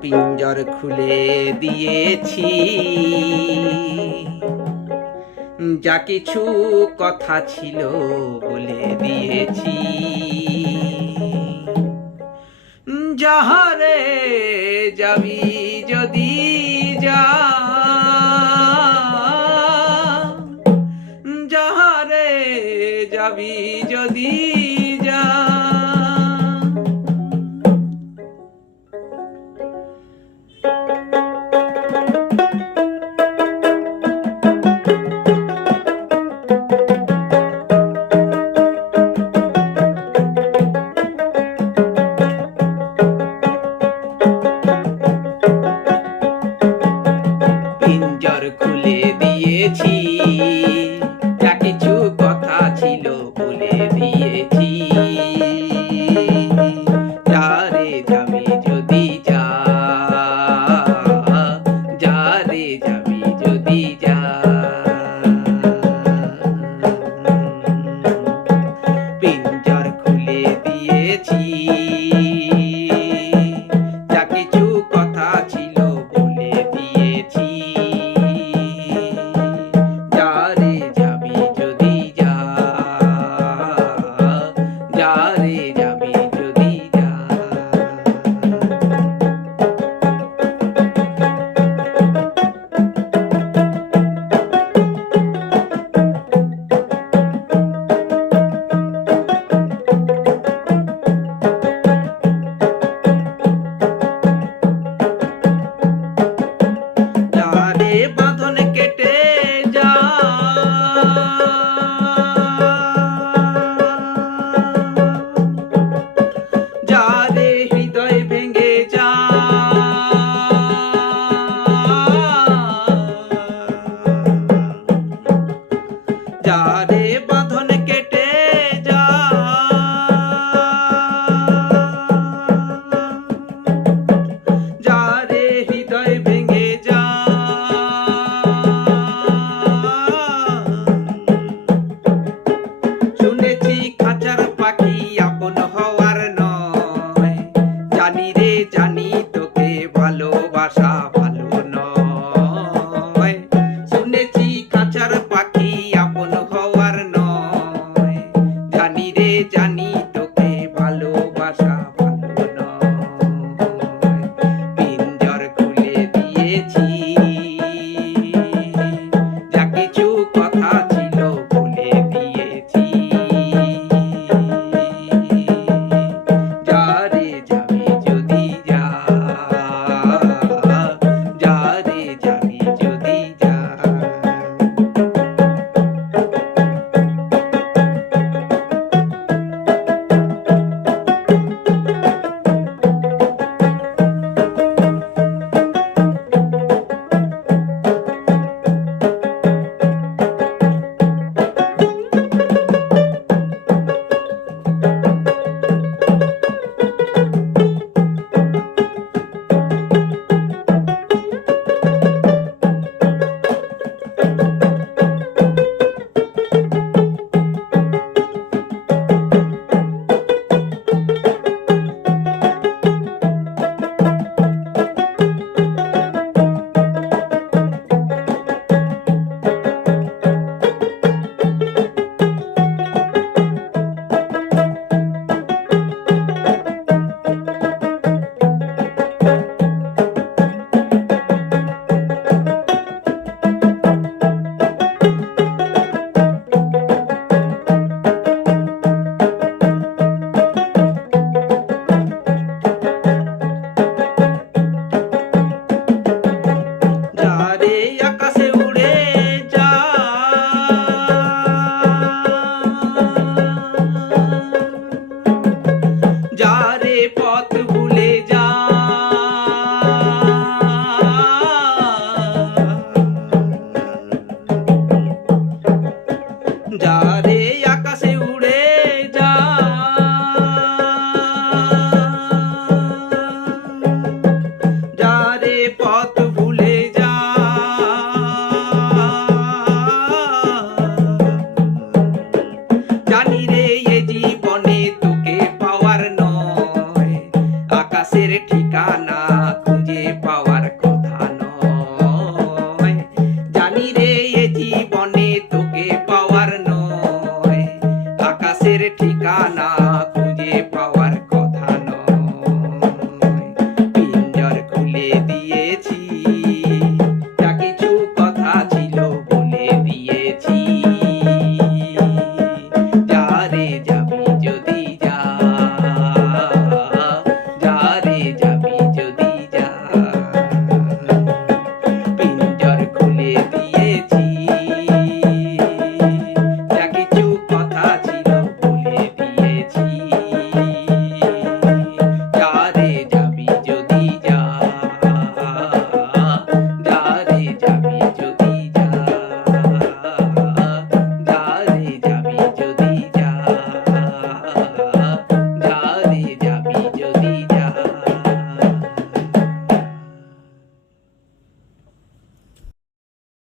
পিঞ্জর খুলে দিয়েছি, যা কিছু কথা ছিল বলে দিয়েছি। যাহারে যাবি যদি যা, যাহারে যাবি যদি যা। পিঞ্জর খুলে দিয়েছি, যা কিছু কথা ছিল বলে দিয়েছি। যারে যাবি যদি যা, যারে যাবি যদি যা। পিঞ্জর খুলে দিয়েছি, যা কিছু কথা ছিল বলে দিয়েছি। যারে যাবি যদি যা, যারে যাবি যদি যা। যারে বাঁধন কেটে যা, যারে হৃদয় ভেঙে যা। যারে বাঁধন কেটে যা, যারে হৃদয় ভেঙে যা। শুনেছি খাঁচার পাখি আপন হওয়ার নয়, জানি রে জানি তোকে ভালোবাসা ভালো নয়। শুনেছি খাঁচার পাখি আপন হওয়ার নয়, জানি রে জানি তোকে ভালোবাসা ভালো নয়। পিঞ্জর খুলে দিয়েছি, যা কিছু কথা ছিল বলে দিয়েছি। যারে যাবি যদি যা, যারে যাবি যদি যা। যারে আকাশে উড়ে যা, যারে পথ ভুলে যা। যারে আকাশে উড়ে যা, যারে পথ ভুলে যা। জানি রে এ জীবনে তোকে পাওয়ার নয়, আকাশের ঠিকানা যা